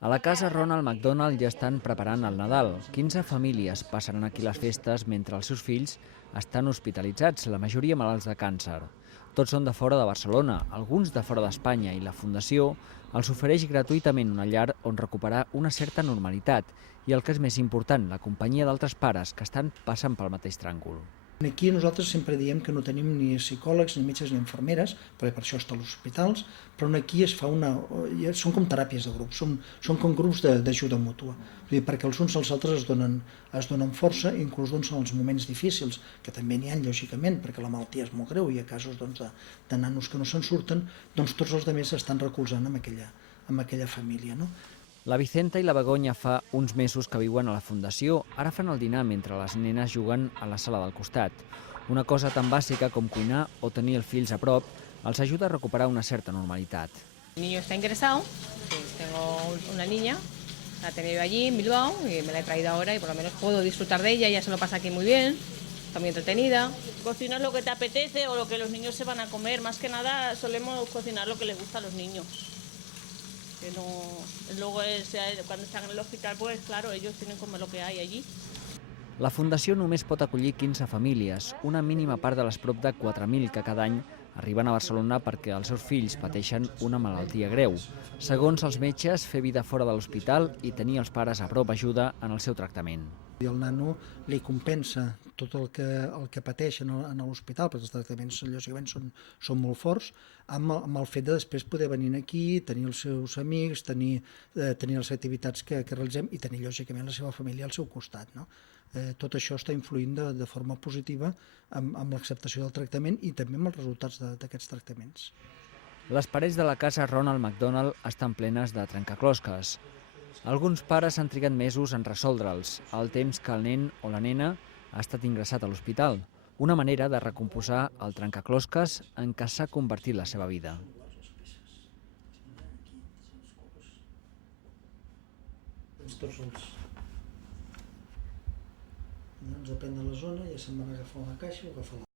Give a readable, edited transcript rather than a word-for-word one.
A la casa Ronald McDonald ja estan preparant el Nadal. 15 famílies passaran aquí les festes mentre els seus fills estan hospitalitzats, la majoria malalts de càncer. Tots són de fora de Barcelona, alguns de fora d'Espanya, i la Fundació els ofereix gratuïtament una llar on recuperar una certa normalitat i, el que és més important, la companyia d'altres pares que estan passant pel mateix tràngol. Aquí nosaltres sempre diem que no tenim ni psicòlegs, ni metges, ni infermeres, perquè per això està als hospitals, però aquí es fa són com teràpies de grup, són com grups d'ajuda mútua, perquè els uns als altres es donen força, inclús en els moments difícils, que també n'hi ha, lògicament, perquè la malaltia és molt greu i hi ha casos de nanos que no se'n surten, doncs tots els altres estan recolzant amb aquella família. No? La Vicenta i la Begoña fa uns mesos que viuen a la Fundació. Ara fan el dinar mentre les nenes juguen a la sala del costat. Una cosa tan bàsica com cuinar o tenir els fills a prop els ajuda a recuperar una certa normalitat. El niño está ingresado, tengo una niña, la he tenido allí en Bilbao y me la he traído ahora y por lo menos puedo disfrutar de ella se lo pasa aquí muy bien, está muy entretenida. Cocinas lo que te apetece o lo que los niños se van a comer, más que nada solemos cocinar lo que les gusta a los niños. Que no, luego cuando están en el hospital, pues claro, ellos tienen que comer lo que hay allí. La Fundació només pot acollir 15 famílies, una mínima part de les prop de 4.000 que cada any arriben a Barcelona perquè els seus fills pateixen una malaltia greu. Segons els metges, fer vida fora de l'hospital i tenir els pares a prop ajuda en el seu tractament. I el nano li compensa tot el que pateix en l'hospital, perquè els tractaments lògicament són molt forts, amb el fet de després poder venir aquí, tenir els seus amics, tenir les activitats que realitzem i tenir lògicament la seva família al seu costat. No? Tot això està influint de forma positiva amb l'acceptació del tractament i també amb els resultats d'aquests tractaments. Les parets de la casa Ronald McDonald estan plenes de trencaclosques. Alguns pares han trigat mesos en resoldre'ls, el temps que el nen o la nena ha estat ingressat a l'hospital. Una manera de recomposar el trencaclosques en què s'ha convertit la seva vida. Depèn de la zona, ja se'n van agafar una caixa o agafar l'altra.